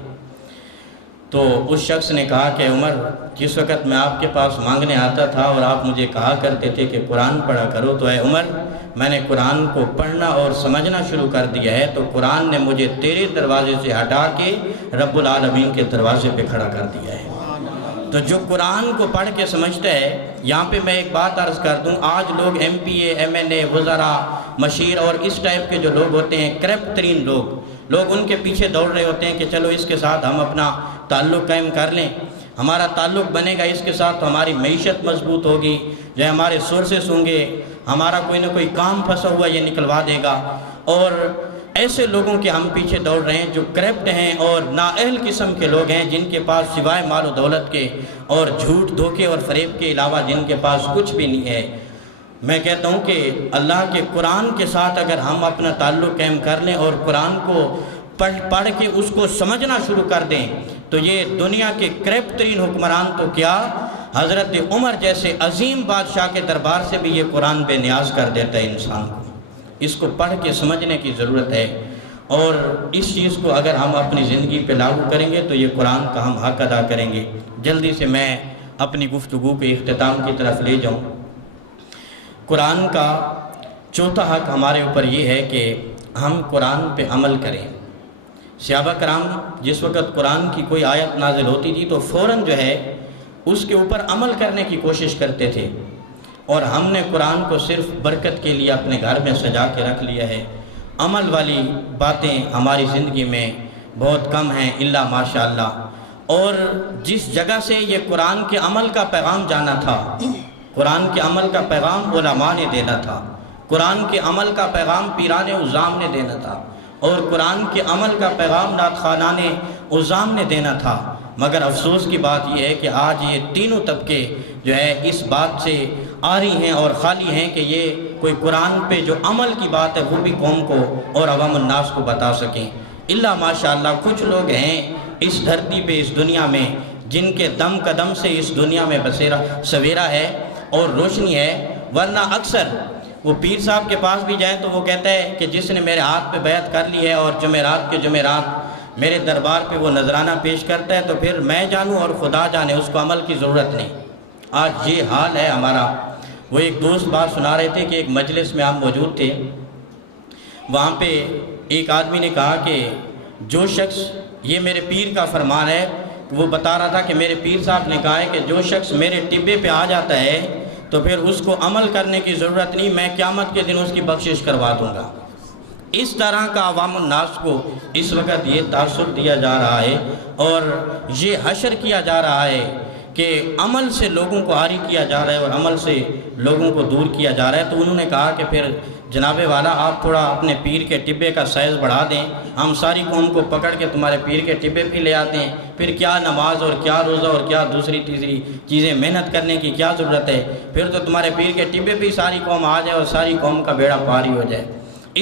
تو اس شخص نے کہا کہ عمر، جس وقت میں آپ کے پاس مانگنے آتا تھا اور آپ مجھے کہا کرتے تھے کہ قرآن پڑھا کرو، تو اے عمر، میں نے قرآن کو پڑھنا اور سمجھنا شروع کر دیا ہے، تو قرآن نے مجھے تیرے دروازے سے ہٹا کے رب العالمین کے دروازے پہ کھڑا کر دیا ہے۔ تو جو قرآن کو پڑھ کے سمجھتا ہے، یہاں پہ میں ایک بات عرض کر دوں، آج لوگ M P A, M L A, وزراء، مشیر اور اس ٹائپ کے جو لوگ ہوتے ہیں، کرپٹ ترین لوگ ان کے پیچھے دوڑ رہے ہوتے ہیں کہ چلو اس کے ساتھ ہم اپنا تعلق قائم کر لیں، ہمارا تعلق بنے گا اس کے ساتھ تو ہماری معیشت مضبوط ہوگی، جو ہمارے سورسز ہوں گے، ہمارا کوئی نہ کوئی کام پھنسا ہوا یہ نکلوا دے گا۔ اور ایسے لوگوں کے ہم پیچھے دوڑ رہے ہیں جو کرپٹ ہیں اور نااہل قسم کے لوگ ہیں، جن کے پاس سوائے مال و دولت کے اور جھوٹ، دھوکے اور فریب کے علاوہ جن کے پاس کچھ بھی نہیں ہے۔ میں کہتا ہوں کہ اللہ کے قرآن کے ساتھ اگر ہم اپنا تعلق قائم کر لیں اور قرآن کو پڑھ کے اس کو سمجھنا شروع کر دیں، تو یہ دنیا کے کرپٹ ترین حکمران تو کیا، حضرت عمر جیسے عظیم بادشاہ کے دربار سے بھی یہ قرآن بے نیاز کر دیتا ہے انسان کو۔ اس کو پڑھ کے سمجھنے کی ضرورت ہے، اور اس چیز کو اگر ہم اپنی زندگی پہ لاگو کریں گے تو یہ قرآن کا ہم حق ادا کریں گے۔ جلدی سے میں اپنی گفتگو کے اختتام کی طرف لے جاؤں۔ قرآن کا چوتھا حق ہمارے اوپر یہ ہے کہ ہم قرآن پہ عمل کریں۔ صحابہ کرام جس وقت قرآن کی کوئی آیت نازل ہوتی تھی تو فوراً جو ہے اس کے اوپر عمل کرنے کی کوشش کرتے تھے، اور ہم نے قرآن کو صرف برکت کے لیے اپنے گھر میں سجا کے رکھ لیا ہے۔ عمل والی باتیں ہماری زندگی میں بہت کم ہیں الا ماشاء اللہ۔ اور جس جگہ سے یہ قرآن کے عمل کا پیغام جانا تھا، قرآن کے عمل کا پیغام علماء نے دینا تھا، قرآن کے عمل کا پیغام پیران عظام نے دینا تھا، اور قرآن کے عمل کا پیغام نعت خوانان عظام نے دینا تھا۔ مگر افسوس کی بات یہ ہے کہ آج یہ تینوں طبقے جو ہے اس بات سے عاری ہیں اور خالی ہیں کہ یہ کوئی قرآن پہ جو عمل کی بات ہے وہ بھی قوم کو اور عوام الناس کو بتا سکیں۔ الا ماشاءاللہ کچھ لوگ ہیں اس دھرتی پہ، اس دنیا میں، جن کے دم قدم سے اس دنیا میں سویرا ہے اور روشنی ہے، ورنہ اکثر وہ پیر صاحب کے پاس بھی جائیں تو وہ کہتا ہے کہ جس نے میرے ہاتھ پہ بیعت کر لی ہے اور جمعرات کے جمعرات میرے دربار پہ وہ نذرانہ پیش کرتا ہے تو پھر میں جانوں اور خدا جانے، اس کو عمل کی ضرورت نہیں۔ آج یہ حال ہے ہمارا۔ وہ ایک دوست بات سنا رہے تھے کہ ایک مجلس میں ہم موجود تھے، وہاں پہ ایک آدمی نے کہا کہ جو شخص، یہ میرے پیر کا فرمان ہے، وہ بتا رہا تھا کہ میرے پیر صاحب نے کہا ہے کہ جو شخص میرے ٹبے پہ آ جاتا ہے تو پھر اس کو عمل کرنے کی ضرورت نہیں، میں قیامت کے دن اس کی بخشش کروا دوں گا۔ اس طرح کا عوام الناس کو اس وقت یہ تاثر دیا جا رہا ہے اور یہ حشر کیا جا رہا ہے کہ عمل سے لوگوں کو عاری کیا جا رہا ہے اور عمل سے لوگوں کو دور کیا جا رہا ہے۔ تو انہوں نے کہا کہ پھر جناب والا آپ تھوڑا اپنے پیر کے ٹبے کا سائز بڑھا دیں، ہم ساری قوم کو پکڑ کے تمہارے پیر کے ٹبے پہ لے آتے ہیں، پھر کیا نماز اور کیا روزہ اور کیا دوسری تیسری چیزیں محنت کرنے کی کیا ضرورت ہے، پھر تو تمہارے پیر کے ٹبے پہ ساری قوم آ جائے اور ساری قوم کا بیڑا پار ہی ہو جائے۔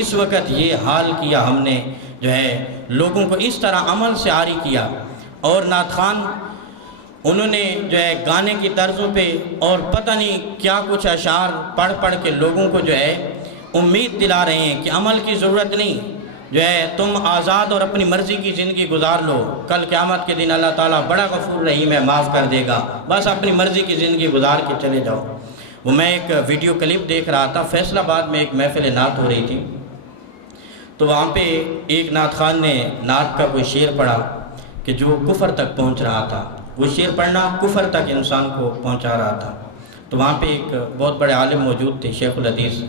اس وقت یہ حال کیا ہم نے جو ہے لوگوں کو اس طرح عمل سے عاری کیا، اور نعت خوان انہوں نے جو ہے گانے کی طرزوں پہ اور پتہ نہیں کیا کچھ اشعار پڑھ پڑھ کے لوگوں کو جو ہے امید دلا رہے ہیں کہ عمل کی ضرورت نہیں، جو ہے تم آزاد اور اپنی مرضی کی زندگی گزار لو، کل قیامت کے دن اللہ تعالیٰ بڑا غفور رحیم ہے، معاف کر دے گا، بس اپنی مرضی کی زندگی گزار کے چلے جاؤ۔ وہ میں ایک ویڈیو کلپ دیکھ رہا تھا، فیصل آباد میں ایک محفل نعت ہو رہی تھی، تو وہاں پہ ایک نعت خوان نے نعت کا کوئی شعر پڑھا کہ جو کفر تک پہنچ رہا تھا، وہ شعر پڑھنا کفر تک انسان کو پہنچا رہا تھا۔ تو وہاں پہ ایک بہت بڑے عالم موجود تھے، شیخ الحدیث،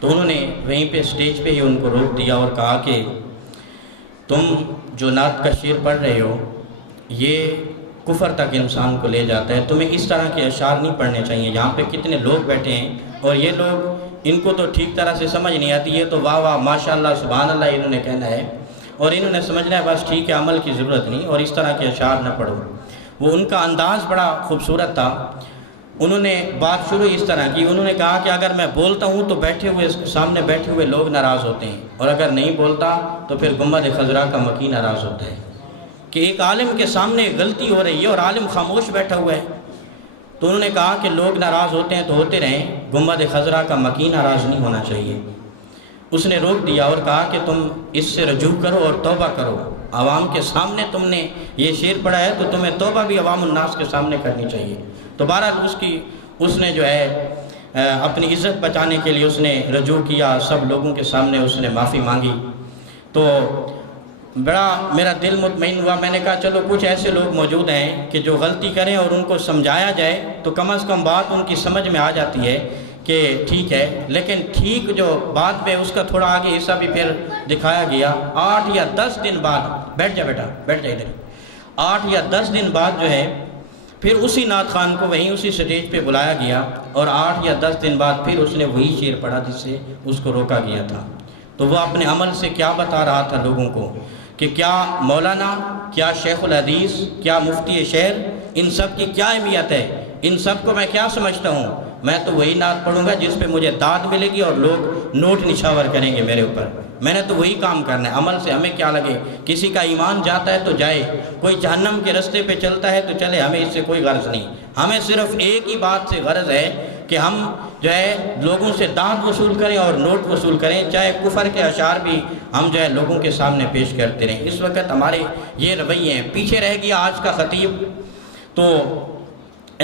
تو انہوں نے وہیں پہ اسٹیج پہ ہی ان کو روک دیا اور کہا کہ تم جو نعت کا شعر پڑھ رہے ہو یہ کفر تک انسان کو لے جاتا ہے، تمہیں اس طرح کے اشعار نہیں پڑھنے چاہیے۔ یہاں پہ کتنے لوگ بیٹھے ہیں اور یہ لوگ، ان کو تو ٹھیک طرح سے سمجھ نہیں آتی، یہ تو واہ واہ ماشاءاللہ سبحان اللہ انہوں نے کہنا ہے اور انہوں نے سمجھنا ہے بس ٹھیک ہے، عمل کی ضرورت نہیں، اور اس طرح کے اشعار نہ پڑھو۔ وہ ان کا انداز بڑا خوبصورت تھا۔ انہوں نے بات شروع اس طرح کی، انہوں نے کہا کہ اگر میں بولتا ہوں تو سامنے بیٹھے ہوئے لوگ ناراض ہوتے ہیں، اور اگر نہیں بولتا تو پھر گنبد خضرا کا مکی ناراض ہوتا ہے کہ ایک عالم کے سامنے غلطی ہو رہی ہے اور عالم خاموش بیٹھا ہوا ہے۔ تو انہوں نے کہا کہ لوگ ناراض ہوتے ہیں تو ہوتے رہیں، گنبد خضرا کا مکی ناراض نہیں ہونا چاہیے۔ اس نے روک دیا اور کہا کہ تم اس سے رجوع کرو اور توبہ کرو، عوام کے سامنے تم نے یہ شعر پڑھا ہے تو تمہیں توبہ بھی عوام الناس کے سامنے کرنی چاہیے۔ تو بہرحال اس نے جو ہے اپنی عزت بچانے کے لیے اس نے رجوع کیا، سب لوگوں کے سامنے اس نے معافی مانگی۔ تو بڑا میرا دل مطمئن ہوا، میں نے کہا چلو کچھ ایسے لوگ موجود ہیں کہ جو غلطی کریں اور ان کو سمجھایا جائے تو کم از کم بات ان کی سمجھ میں آ جاتی ہے کہ ٹھیک ہے۔ لیکن ٹھیک جو بات پہ اس کا تھوڑا آگے حصہ بھی پھر دکھایا گیا۔ 8 یا 10 دن بعد، بیٹھ جا بیٹا، بیٹھ جا ادھر، 8 یا 10 دن بعد جو ہے پھر اسی نعت خوان کو وہیں اسی سٹیج پہ بلایا گیا، اور 8 یا 10 دن بعد پھر اس نے وہی شعر پڑھا جس سے اس کو روکا گیا تھا۔ تو وہ اپنے عمل سے کیا بتا رہا تھا لوگوں کو کہ کیا مولانا، کیا شیخ الحدیث، کیا مفتی شہر، ان سب کی کیا اہمیت ہے، ان سب کو میں کیا سمجھتا ہوں، میں تو وہی نعت پڑھوں گا جس پہ مجھے داد ملے گی اور لوگ نوٹ نچھاور کریں گے میرے اوپر، میں نے تو وہی کام کرنا ہے۔ عمل سے ہمیں کیا لگے، کسی کا ایمان جاتا ہے تو جائے، کوئی جہنم کے رستے پہ چلتا ہے تو چلے، ہمیں اس سے کوئی غرض نہیں۔ ہمیں صرف ایک ہی بات سے غرض ہے کہ ہم جو ہے لوگوں سے داد وصول کریں اور نوٹ وصول کریں، چاہے کفر کے اشعار بھی ہم جو ہے لوگوں کے سامنے پیش کرتے رہیں۔ اس وقت ہمارے یہ رویے ہیں، پیچھے رہ گیا آج کا خطیب۔ تو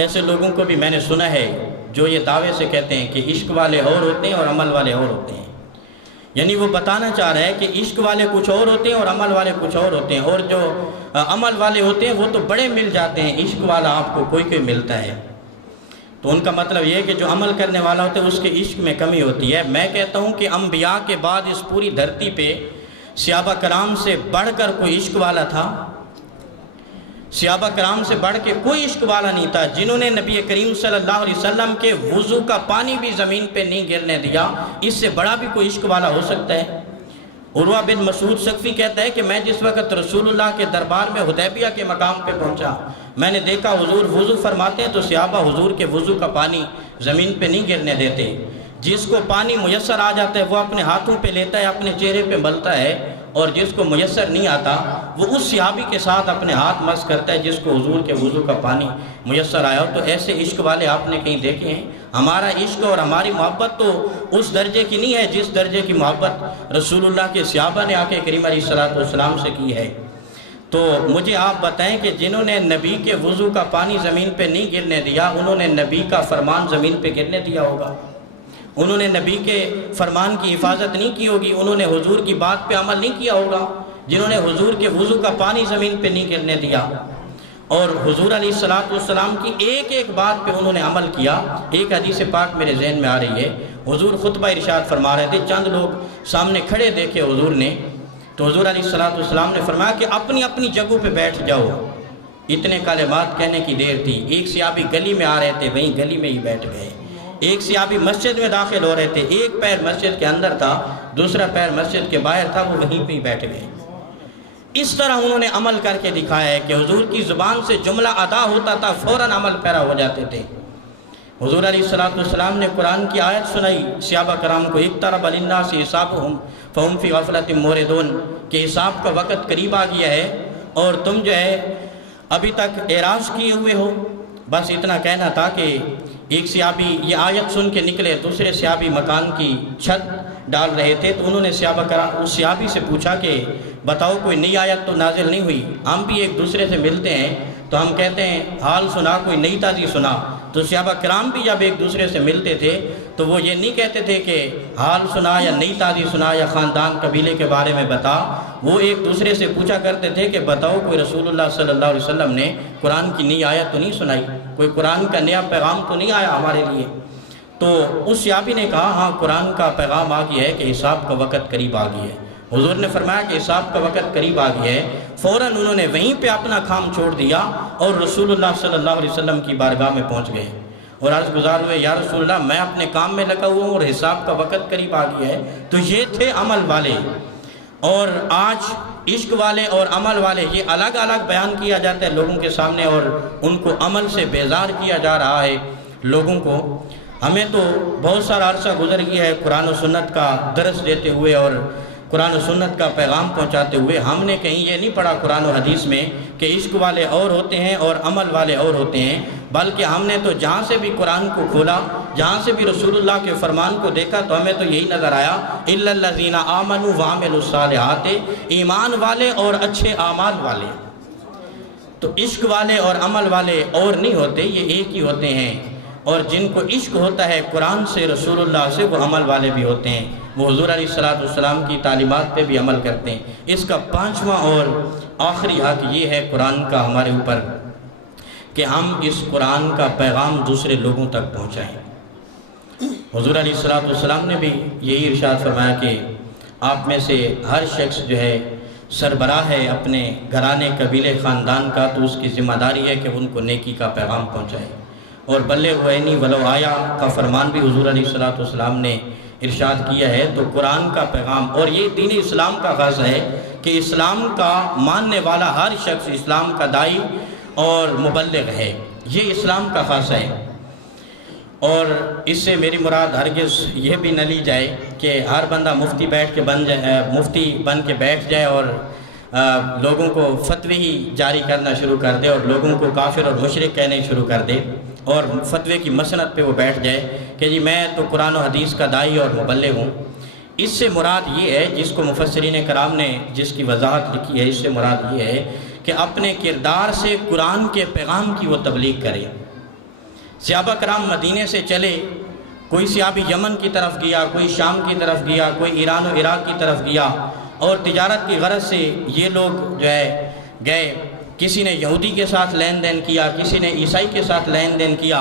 ایسے لوگوں کو بھی میں نے سنا ہے جو یہ دعوے سے کہتے ہیں کہ عشق والے اور ہوتے ہیں اور عمل والے اور ہوتے ہیں، یعنی وہ بتانا چاہ رہے ہیں کہ عشق والے کچھ اور ہوتے ہیں اور عمل والے کچھ اور ہوتے ہیں، اور جو عمل والے ہوتے ہیں وہ تو بڑے مل جاتے ہیں، عشق والا آپ کو کوئی ملتا ہے۔ تو ان کا مطلب یہ ہے کہ جو عمل کرنے والا ہوتا ہے اس کے عشق میں کمی ہوتی ہے۔ میں کہتا ہوں کہ انبیاء کے بعد اس پوری دھرتی پہ صحابہ کرام سے بڑھ کر کوئی عشق والا تھا؟ صحابہ کرام سے بڑھ کے کوئی عشق والا نہیں تھا، جنہوں نے نبی کریم صلی اللہ علیہ وسلم کے وضو کا پانی بھی زمین پہ نہیں گرنے دیا۔ اس سے بڑا بھی کوئی عشق والا ہو سکتا ہے؟ عروہ بن مسعود ثقفی کہتا ہے کہ میں جس وقت رسول اللہ کے دربار میں حدیبیہ کے مقام پہ پہنچا، میں نے دیکھا حضور وضو فرماتے ہیں تو صحابہ حضور کے وضو کا پانی زمین پہ نہیں گرنے دیتے۔ جس کو پانی میسر آ جاتا ہے وہ اپنے ہاتھوں پہ لیتا ہے، اپنے چہرے پہ ملتا ہے، اور جس کو میسر نہیں آتا وہ اس صحابی کے ساتھ اپنے ہاتھ مس کرتا ہے جس کو حضور کے وضو کا پانی میسر آیا ہو۔ تو ایسے عشق والے آپ نے کہیں دیکھے ہیں؟ ہمارا عشق اور ہماری محبت تو اس درجے کی نہیں ہے جس درجے کی محبت رسول اللہ کے صحابہ نے آقا کریم علیہ الصلوۃ والسلام سے کی ہے۔ تو مجھے آپ بتائیں کہ جنہوں نے نبی کے وضو کا پانی زمین پہ نہیں گرنے دیا، انہوں نے نبی کا فرمان زمین پہ گرنے دیا ہوگا؟ انہوں نے نبی کے فرمان کی حفاظت نہیں کی ہوگی؟ انہوں نے حضور کی بات پہ عمل نہیں کیا ہوگا؟ جنہوں نے حضور کے وضو کا پانی زمین پہ نہیں گرنے دیا اور حضور علیہ الصلوۃ والسلام کی ایک ایک بات پہ انہوں نے عمل کیا۔ ایک حدیث پاک میرے ذہن میں آ رہی ہے، حضور خطبہ ارشاد فرما رہے تھے، چند لوگ سامنے کھڑے دیکھے حضور نے، تو حضور علیہ الصلوۃ والسلام نے فرمایا کہ اپنی اپنی جگہوں پہ بیٹھ جاؤ۔ اتنے کلمات کہنے کی دیر تھی، ایک صحابی گلی میں آ رہے تھے، وہیں گلی میں ہی بیٹھ گئے۔ ایک صحابی مسجد میں داخل ہو رہے تھے، ایک پیر مسجد کے اندر تھا، دوسرا پیر مسجد کے باہر تھا، وہ وہیں پہ ہی بیٹھ گئے۔ اس طرح انہوں نے عمل کر کے دکھایا ہے کہ حضور کی زبان سے جملہ ادا ہوتا تھا، فوراً عمل پیرا ہو جاتے تھے۔ حضور علیہ الصلوۃ والسلام نے قرآن کی آیت سنائی صحابہ کرام کو، اقترب للناس حسابهم فهم فی غفلۃ معرضون، کہ حساب کا وقت قریب آ گیا ہے اور تم جو ہے ابھی تک اعراض کیے ہوئے ہو۔ بس اتنا کہنا تھا کہ ایک صحابی یہ آیت سن کے نکلے، دوسرے صحابی مکان کی چھت ڈال رہے تھے، تو انہوں نے صحابہ کرام اس صحابی سے پوچھا کہ بتاؤ کوئی نئی آیت تو نازل نہیں ہوئی؟ ہم بھی ایک دوسرے سے ملتے ہیں تو ہم کہتے ہیں حال سنا، کوئی نئی تازی سنا، تو صحابہ کرام بھی جب ایک دوسرے سے ملتے تھے تو وہ یہ نہیں کہتے تھے کہ حال سنا یا نئی تازی سنا یا خاندان قبیلے کے بارے میں بتا، وہ ایک دوسرے سے پوچھا کرتے تھے کہ بتاؤ کوئی رسول اللہ صلی اللہ علیہ وسلم نے قرآن کی نئی آیت تو نہیں سنائی، کوئی قرآن کا نیا پیغام تو نہیں آیا ہمارے لیے؟ تو اس صحابی نے کہا ہاں قرآن کا پیغام آ گیا ہے کہ حساب کا وقت قریب آ گیا ہے۔ حضور نے فرمایا کہ حساب کا وقت قریب آ گیا ہے، فوراً انہوں نے وہیں پہ اپنا کام چھوڑ دیا اور رسول اللہ صلی اللہ علیہ وسلم کی بارگاہ میں پہنچ گئے اور عرض گزار ہوئے یا رسول اللہ میں اپنے کام میں لگا ہوا ہوں اور حساب کا وقت قریب آ گیا ہے۔ تو یہ تھے عمل والے، اور آج عشق والے اور عمل والے یہ الگ الگ بیان کیا جاتا ہے لوگوں کے سامنے، اور ان کو عمل سے بیزار کیا جا رہا ہے لوگوں کو۔ ہمیں تو بہت سارا عرصہ گزر گیا ہے قرآن و سنت کا درس دیتے ہوئے اور قرآن و سنت کا پیغام پہنچاتے ہوئے، ہم نے کہیں یہ نہیں پڑھا قرآن و حدیث میں کہ عشق والے اور ہوتے ہیں اور عمل والے اور ہوتے ہیں، بلکہ ہم نے تو جہاں سے بھی قرآن کو کھولا، جہاں سے بھی رسول اللہ کے فرمان کو دیکھا تو ہمیں تو یہی نظر آیا اِلَّا الَّذِينَ آمَنُوا وَعَمِلُوا الصَّالِحَاتِ، ایمان والے اور اچھے اعمال والے۔ تو عشق والے اور عمل والے اور نہیں ہوتے، یہ ایک ہی ہوتے ہیں، اور جن کو عشق ہوتا ہے قرآن سے رسول اللہ سے وہ عمل والے بھی ہوتے ہیں، وہ حضور علیہ السلام کی تعلیمات پہ بھی عمل کرتے ہیں۔ اس کا پانچواں اور آخری حق یہ ہے قرآن کا ہمارے اوپر کہ ہم اس قرآن کا پیغام دوسرے لوگوں تک پہنچائیں۔ حضور علیہ السلام نے بھی یہی ارشاد فرمایا کہ آپ میں سے ہر شخص جو ہے سربراہ ہے اپنے گھرانے قبیلے خاندان کا، تو اس کی ذمہ داری ہے کہ ان کو نیکی کا پیغام پہنچائے، اور بلغ عنی ولو آیا کا فرمان بھی حضور علیہ السلام نے ارشاد کیا ہے۔ تو قرآن کا پیغام، اور یہ دین اسلام کا خاصہ ہے کہ اسلام کا ماننے والا ہر شخص اسلام کا داعی اور مبلغ ہے، یہ اسلام کا خاصہ ہے۔ اور اس سے میری مراد ہرگز یہ بھی نہ لی جائے کہ ہر بندہ مفتی بن کے بیٹھ جائے اور لوگوں کو فتوی ہی جاری کرنا شروع کر دے اور لوگوں کو کافر اور مشرک کہنے شروع کر دے اور فتوے کی مسند پہ وہ بیٹھ جائے کہ جی میں تو قرآن و حدیث کا داعی اور مبلغ ہوں۔ اس سے مراد یہ ہے، جس کو مفسرین کرام نے جس کی وضاحت لکھی ہے، اس سے مراد یہ ہے کہ اپنے کردار سے قرآن کے پیغام کی وہ تبلیغ کرے۔ صحابہ کرام مدینے سے چلے، کوئی صحابی یمن کی طرف گیا، کوئی شام کی طرف گیا، کوئی ایران و عراق کی طرف گیا، اور تجارت کی غرض سے یہ لوگ جو ہے گئے۔ کسی نے یہودی کے ساتھ لین دین کیا، کسی نے عیسائی کے ساتھ لین دین کیا،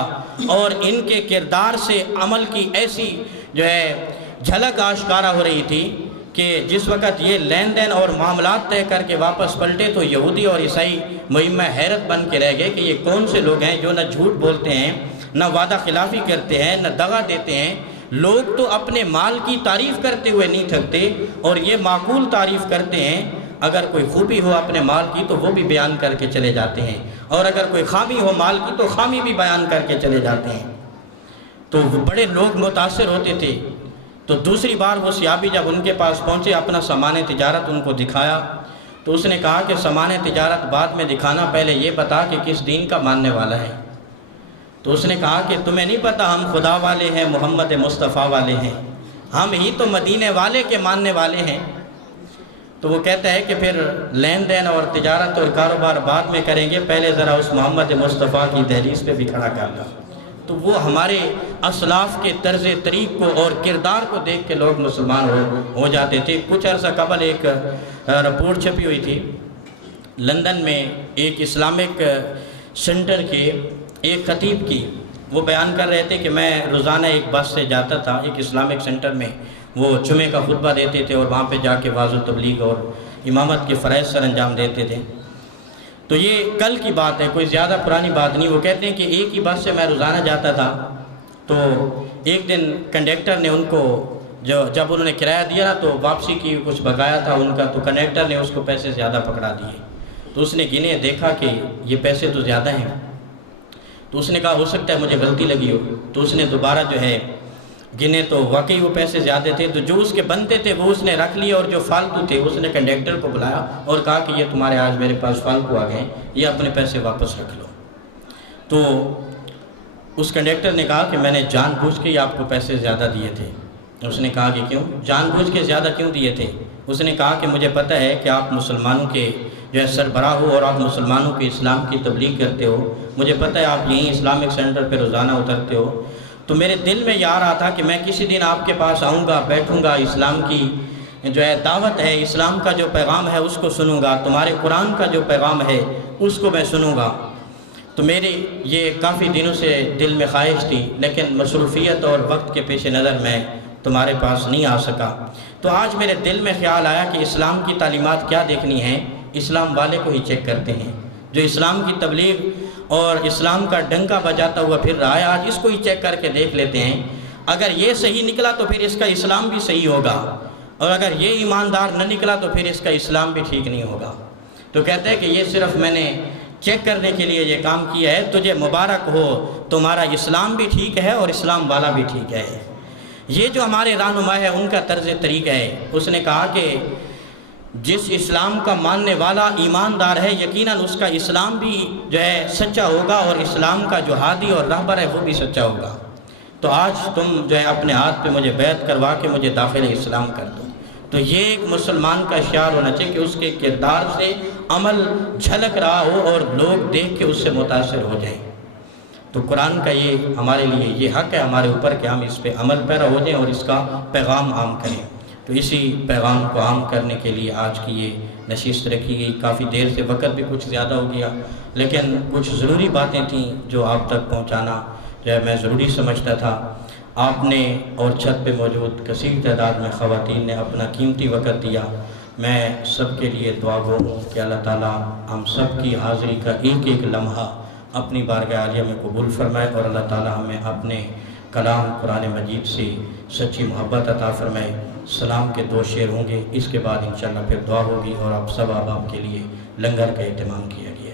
اور ان کے کردار سے عمل کی ایسی جو ہے جھلک آشکارا ہو رہی تھی کہ جس وقت یہ لین دین اور معاملات طے کر کے واپس پلٹے تو یہودی اور عیسائی مہمہ حیرت بن کے رہ گئے کہ یہ کون سے لوگ ہیں جو نہ جھوٹ بولتے ہیں، نہ وعدہ خلافی کرتے ہیں، نہ دغا دیتے ہیں۔ لوگ تو اپنے مال کی تعریف کرتے ہوئے نہیں تھکتے، اور یہ معقول تعریف کرتے ہیں، اگر کوئی خوبی ہو اپنے مال کی تو وہ بھی بیان کر کے چلے جاتے ہیں، اور اگر کوئی خامی ہو مال کی تو خامی بھی بیان کر کے چلے جاتے ہیں۔ تو بڑے لوگ متاثر ہوتے تھے۔ تو دوسری بار وہ صحابی جب ان کے پاس پہنچے، اپنا سامان تجارت ان کو دکھایا، تو اس نے کہا کہ سامان تجارت بعد میں دکھانا، پہلے یہ بتا کہ کس دین کا ماننے والا ہے۔ تو اس نے کہا کہ تمہیں نہیں پتہ ہم خدا والے ہیں، محمد مصطفیٰ والے ہیں، ہم ہی تو مدینے والے کے ماننے والے ہیں۔ تو وہ کہتا ہے کہ پھر لین دین اور تجارت اور کاروبار بعد میں کریں گے، پہلے ذرا اس محمد مصطفیٰ کی دہلیز پہ بھی کھڑا کر دو۔ تو وہ ہمارے اسلاف کے طرز طریق کو اور کردار کو دیکھ کے لوگ مسلمان ہو جاتے تھے۔ کچھ عرصہ قبل ایک رپورٹ چھپی ہوئی تھی لندن میں، ایک اسلامک سینٹر کے ایک خطیب کی، وہ بیان کر رہے تھے کہ میں روزانہ ایک بس سے جاتا تھا ایک اسلامک سینٹر میں، وہ جمعے کا خطبہ دیتے تھے اور وہاں پہ جا کے وعظ و تبلیغ اور امامت کے فرائض سر انجام دیتے تھے۔ تو یہ کل کی بات ہے، کوئی زیادہ پرانی بات نہیں۔ وہ کہتے ہیں کہ ایک ہی بس سے میں روزانہ جاتا تھا، تو ایک دن کنڈکٹر نے ان کو جب انہوں نے کرایہ دیا نا تو واپسی کی کچھ بقایا تھا ان کا، تو کنڈکٹر نے اس کو پیسے زیادہ پکڑا دیے۔ تو اس نے گنے، دیکھا کہ یہ پیسے تو زیادہ ہیں، تو اس نے کہا ہو سکتا ہے مجھے غلطی لگی ہو۔ تو اس نے دوبارہ جو ہے گنے تو واقعی وہ پیسے زیادہ تھے، تو جو اس کے بنتے تھے وہ اس نے رکھ لیے، اور جو فالتو تھے اس نے کنڈکٹر کو بلایا اور کہا کہ یہ تمہارے آج میرے پاس فالتو آ گئے، یہ اپنے پیسے واپس رکھ لو۔ تو اس کنڈکٹر نے کہا کہ میں نے جان بوجھ کے ہی آپ کو پیسے زیادہ دیے تھے۔ اس نے کہا کہ کیوں؟ جان بوجھ کے زیادہ کیوں دیے تھے؟ اس نے کہا کہ مجھے پتہ ہے کہ آپ مسلمانوں کے جو ہے سربراہ ہو اور آپ مسلمانوں کے اسلام کی تبلیغ کرتے ہو، مجھے پتہ ہے آپ یہیں اسلامک سینٹر پہ روزانہ اترتے ہو، تو میرے دل میں یہ آ رہا تھا کہ میں کسی دن آپ کے پاس آؤں گا، بیٹھوں گا، اسلام کی جو ہے دعوت ہے، اسلام کا جو پیغام ہے اس کو سنوں گا، تمہارے قرآن کا جو پیغام ہے اس کو میں سنوں گا۔ تو میری یہ کافی دنوں سے دل میں خواہش تھی، لیکن مصروفیت اور وقت کے پیش نظر میں تمہارے پاس نہیں آ سکا۔ تو آج میرے دل میں خیال آیا کہ اسلام کی تعلیمات کیا دیکھنی ہے، اسلام والے کو ہی چیک کرتے ہیں، جو اسلام کی تبلیغ اور اسلام کا ڈنکا بجاتا ہوا پھر رہا ہے، آج اس کو ہی چیک کر کے دیکھ لیتے ہیں۔ اگر یہ صحیح نکلا تو پھر اس کا اسلام بھی صحیح ہوگا، اور اگر یہ ایماندار نہ نکلا تو پھر اس کا اسلام بھی ٹھیک نہیں ہوگا۔ تو کہتے ہیں کہ یہ صرف میں نے چیک کرنے کے لیے یہ کام کیا ہے، تجھے مبارک ہو، تمہارا اسلام بھی ٹھیک ہے اور اسلام والا بھی ٹھیک ہے۔ یہ جو ہمارے رہنما ہے ان کا طرز طریقہ ہے، اس نے کہا کہ جس اسلام کا ماننے والا ایماندار ہے یقیناً اس کا اسلام بھی جو ہے سچا ہوگا، اور اسلام کا جو ہادی اور رہبر ہے وہ بھی سچا ہوگا۔ تو آج تم جو ہے اپنے ہاتھ پہ مجھے بیعت کروا کے مجھے داخل اسلام کر دو، تو یہ ایک مسلمان کا شعار ہونا چاہیے کہ اس کے کردار سے عمل جھلک رہا ہو اور لوگ دیکھ کے اس سے متاثر ہو جائیں۔ تو قرآن کا یہ ہمارے لیے یہ حق ہے ہمارے اوپر کہ ہم اس پہ عمل پیرا ہو جائیں اور اس کا پیغام عام کریں۔ تو اسی پیغام کو عام کرنے کے لیے آج کی یہ نشست رکھی گئی۔ کافی دیر سے وقت بھی کچھ زیادہ ہو گیا، لیکن کچھ ضروری باتیں تھیں جو آپ تک پہنچانا جو ہے میں ضروری سمجھتا تھا۔ آپ نے اور چھت پہ موجود کثیر تعداد میں خواتین نے اپنا قیمتی وقت دیا۔ میں سب کے لیے دعا گو ہوں کہ اللہ تعالیٰ ہم سب کی حاضری کا ایک ایک لمحہ اپنی بارگاہ عالیہ میں قبول فرمائے، اور اللہ تعالیٰ ہمیں اپنے کلام قرآن مجید سے سچی محبت عطا فرمائے۔ سلام کے 2 شعر ہوں گے، اس کے بعد انشاءاللہ پھر دعا ہوگی، اور آپ سب احباب کے لیے لنگر کا اہتمام کیا گیا۔